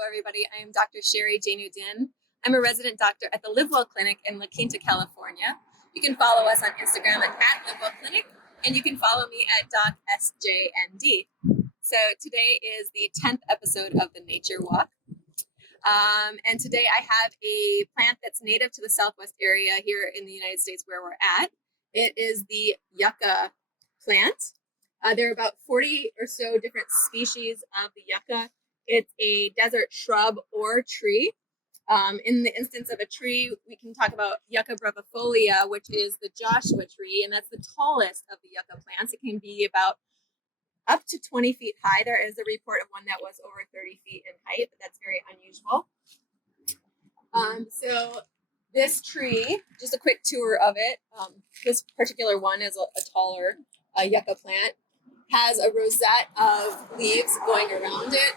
Hello, everybody. I am Dr. Sherry Jainuddin. I'm a resident doctor at the Live Well Clinic in La Quinta, California. You can follow us on Instagram at Live Well Clinic, and you can follow me at DocSJND. So today is the 10th episode of the Nature Walk. And today I have a plant that's native to the Southwest area here in the United States where we're at. It is the Yucca plant. There are about 40 or so different species of the yucca. It's a desert shrub or tree. In the instance of a tree, we can talk about Yucca brevifolia, which is the Joshua tree, and that's the tallest of the yucca plants. It can be about up to 20 feet high. There is a report of one that was over 30 feet in height, but that's very unusual. So this tree, just a quick tour of it. This particular one is a taller yucca plant, has a rosette of leaves going around it.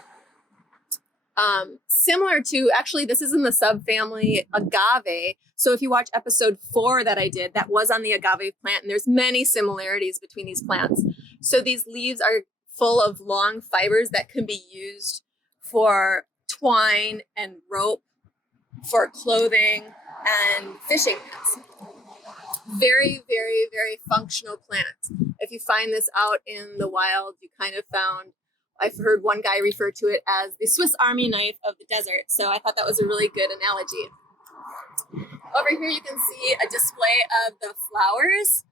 Similar to, actually, this is in the subfamily agave. So if you watch episode 4 that I did, that was on the agave plant, and there's many similarities between these plants. So these leaves are full of long fibers that can be used for twine and rope, for clothing and fishing nets. Very, very, very functional plant. If you find this out in the wild, you kind of found, I've heard one guy refer to it as the Swiss Army knife of the desert. So I thought that was a really good analogy. Over here you can see a display of the flowers.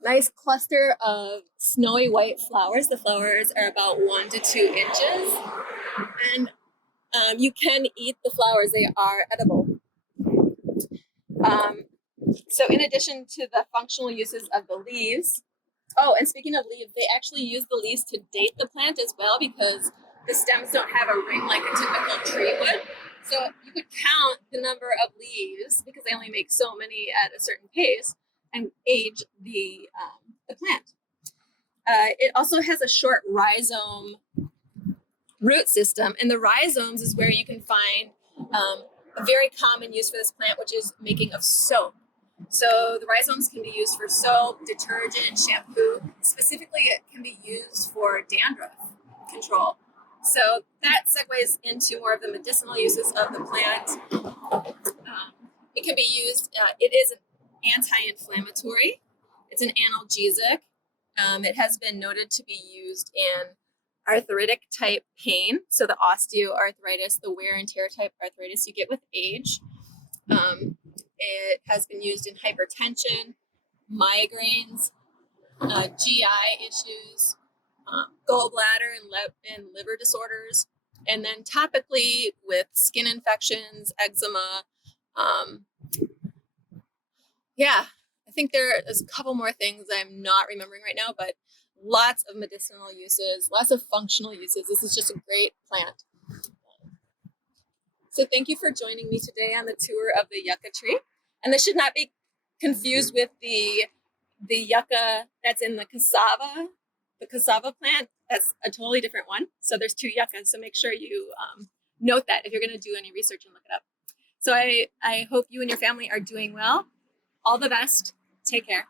Nice cluster of snowy white flowers. The flowers are about 1 to 2 inches. And you can eat the flowers. They are edible. So in addition to the functional uses of the leaves, oh, and speaking of leaves, they actually use the leaves to date the plant as well, because the stems don't have a ring like a typical tree would. So you could count the number of leaves, because they only make so many at a certain pace, and age the plant. It also has a short rhizome root system, and the rhizomes is where you can find a very common use for this plant, which is making of soap. So the rhizomes can be used for soap, detergent, shampoo. Specifically, it can be used for dandruff control. So that segues into more of the medicinal uses of the plant. It can be used, it is an anti-inflammatory. It's an analgesic. It has been noted to be used in arthritic type pain. So the osteoarthritis, the wear and tear type arthritis you get with age. It has been used in hypertension, migraines, GI issues, gallbladder and liver disorders, and then topically with skin infections, eczema. I think there's a couple more things I'm not remembering right now, but lots of medicinal uses, lots of functional uses. This is just a great plant. So thank you for joining me today on the tour of the yucca tree. And this should not be confused with the yucca that's in the cassava plant. That's a totally different one. So there's 2 yuccas. So make sure you note that if you're going to do any research and look it up. So I hope you and your family are doing well. All the best. Take care.